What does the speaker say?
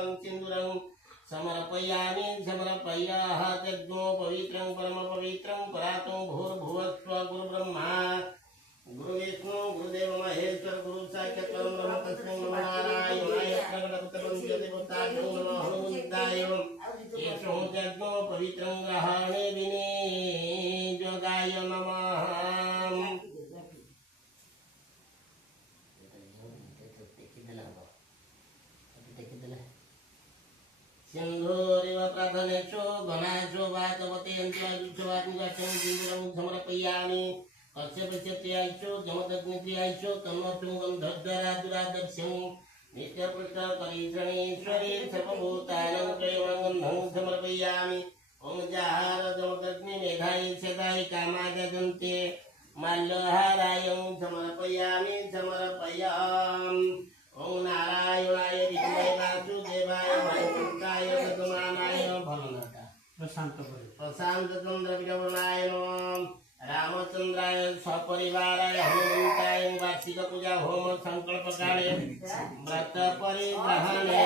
सिंदूरं समर्पयामि समर्पयाः त्यज्ञो पवित्रं परम पवित्रं परातो भूर्भुवस्व गुरुब्रह्मा गुरुविष्णु गुरुदेव महेश्वर गुरु साक्षात् परं ब्रह्म तस्मै नमो नारायणाय प्रकटपुत्रपञ्चदेवताभ्यो नमः हनुमन्ताय एषो त्यज्ञो पवित्रं ग्रहाणे विनियोगाय नमः। सिंधूरिव प्रार्थनेषु घनाशो वातवते यन्त्रायुषवात्मिकाशं सिन्दूरं समर्पयामि कश्यपश्यत्यायुषो जमदग्नित्यायुषो तन्मस्तु गन्धद्वारादुरादर्शं नित्यपृष्ठकरीशणीश्वरी सर्वभूतानां प्रेमगन्धं समर्पयामि ॐ जाहार जमदग्निमेघाय सदाय कामादजन्ते माल्यहाराय समर्पयामि समर्पयामि ओम नारायणाय विष्णुवे वासुदेवाय भगवन्ताय भगवानाय भवनाथ प्रशांत चंद्र विरवनाय नमः रामचंद्राय सपरिवाराय हनुमंताय वार्षिक पूजा होम संकल्प काले व्रत परिग्रहणे